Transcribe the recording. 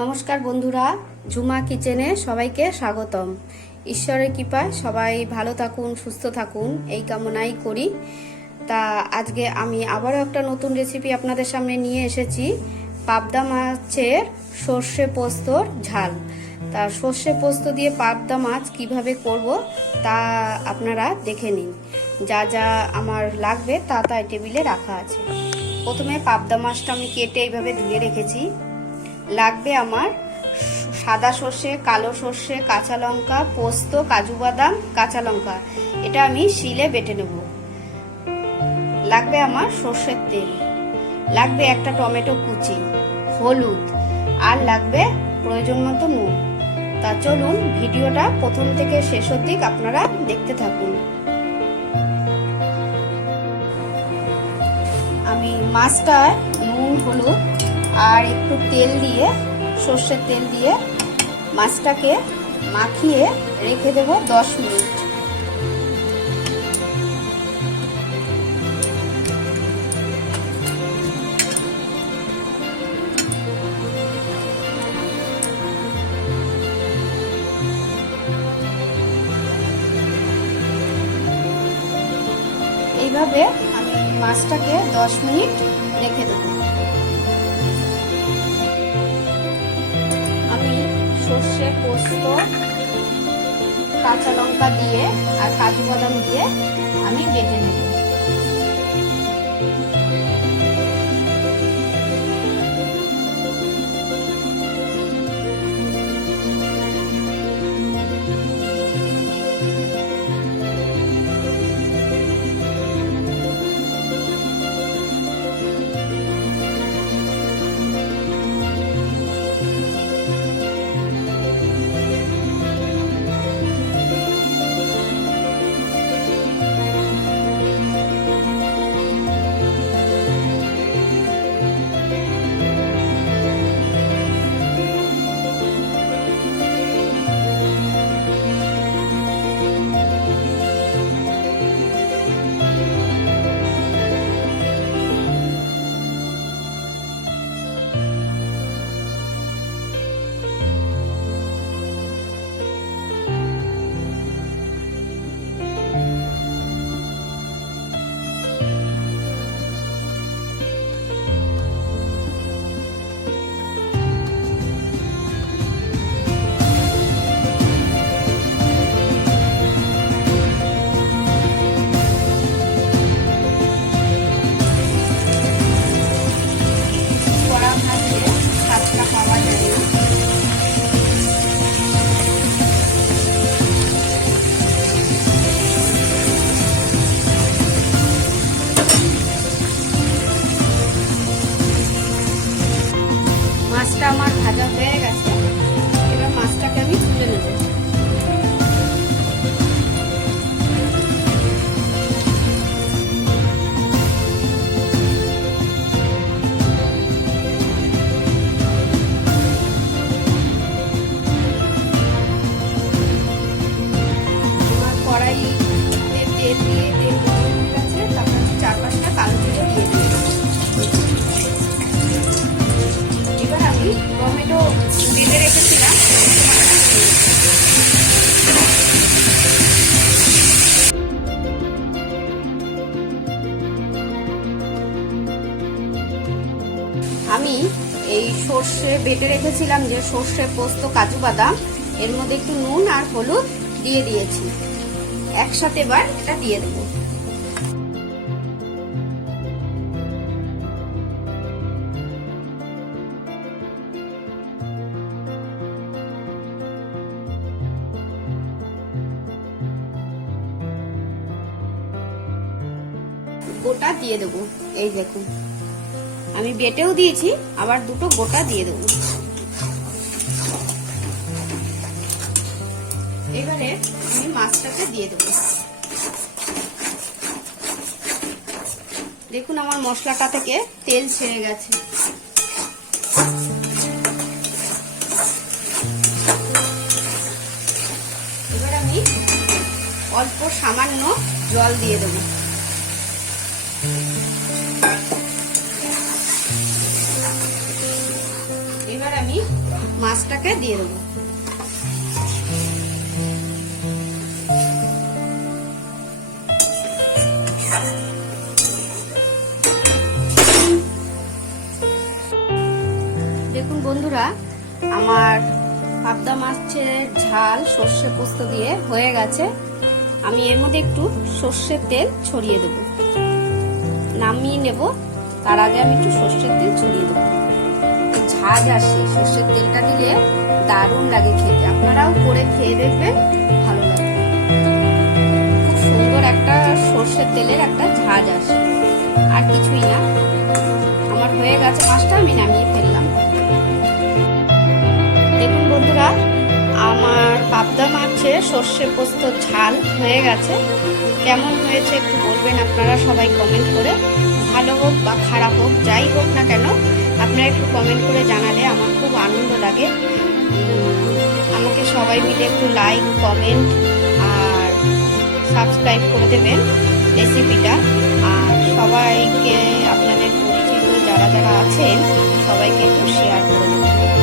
নমস্কার বন্ধুরা, ঝুমা কিচেনে সবাইকে স্বাগতম। ঈশ্বরের কৃপায় সবাই ভালো থাকুন, সুস্থ থাকুন এই কামনাই করি। তা আজকে আমি আবারও একটা নতুন রেসিপি আপনাদের সামনে নিয়ে এসেছি, পাবদা মাছের সর্ষে পোস্তর ঝাল। তা সর্ষে পোস্ত দিয়ে পাবদা মাছ কিভাবে করব তা আপনারা দেখে নিন। যা যা আমার লাগবে তা টেবিলে রাখা আছে। প্রথমে পাবদা মাছটা আমি কেটে এইভাবে ধুয়ে রেখেছি। লাগবে আমার সাদা সর্ষে, কালো সর্ষে, কাঁচা লঙ্কা, পোস্ত, কাজু বাদাম, কাঁচা লঙ্কা। এটা আমি শিলে বেটে নেব। লাগবে আমার সর্ষের তেল, লাগবে একটা টমেটো কুচি, হলুদ, আর লাগবে প্রয়োজন মতো নুন। তা চলুন ভিডিওটা প্রথম থেকে শেষ অবধি আপনারা দেখতে থাকুন। আমি মাছটা নুন, হলুদ আর একটু তেল দিয়ে, সর্ষের তেল দিয়ে মাছটাকে মাখিয়ে রেখে দেব 10 মিনিট। এইভাবে আমি মাছটাকে 10 মিনিট রেখে দেব। সর্ষে, পোস্ত, কাঁচা লঙ্কা দিয়ে আর কাজু বাদাম দিয়ে আমি বেটে নেব। মাছটা আমার ভাজা হয়ে গেছে, এবার মাছটাকে আমি তুলে নেব। আমার কড়াইতে তেল দিয়ে, তেল গরম হয়ে গেছে, তারপর 4-5টা কালো জিরে দিয়ে দিই। এবার আমি টমেটো বেটে রেখেছিলাম, আমি এই সর্ষে বেটে রেখেছিলাম যে সর্ষে, পোস্ত, কাজু বাদাম, এর মধ্যে একটু নুন আর হলুদ দিয়ে দিয়েছি। একসাথে এবার এটা দিয়ে দেবো। গোটা দিয়ে দেবো। এই দেখুন, আমি বেটেও দিয়েছি, আবার দুটো গোটা দিয়ে দেবো। এবারে আমি মাছটাকে দিয়ে দেবো। দেখুন আমার মশলাটা থেকে তেল ছেড়ে গেছে। এবার আমি অল্প সামান্য জল দিয়ে দেবো। মাছটাকে দিয়ে দেবো। দেখুন বন্ধুরা, আমার পাবদা মাছের ঝাল সর্ষে পোস্ত দিয়ে হয়ে গেছে। আমি এর মধ্যে একটু সর্ষের তেল ছড়িয়ে দেব, নামিয়ে নেব। তার আগে আমি একটু সর্ষের তেল ছড়িয়ে দেবো। ঝাঁজ আসে, সর্ষের তেলটা দিলে দারুণ লাগে খেতে। আপনারাও করে খেয়ে দেখবেন, ভালো লাগবে। খুব সুন্দর একটা সর্ষের তেলের একটা ঝাঁজ আসে, আর কিছুই না। আমার হয়ে গেছে মাছটা, আমি নামিয়ে ফেললাম। দেখুন বন্ধুরা, আমার পাবদা মাছের সর্ষে পোস্ত ঝাল হয়ে গেছে। কেমন হয়েছে একটু বলবেন আপনারা সবাই কমেন্ট করে। ভালো হোক বা খারাপ হোক, যাই হোক না কেন, আপনারা একটু কমেন্ট করে জানালে আমার খুব আনন্দ লাগে। আমাকে সবাই মিলে একটু লাইক, কমেন্ট আর সাবস্ক্রাইব করে দেবেন রেসিপিটা। আর সবাইকে, আপনাদের পরিচিত যারা যারা আছেন সবাইকে একটু শেয়ার করে দেবেন।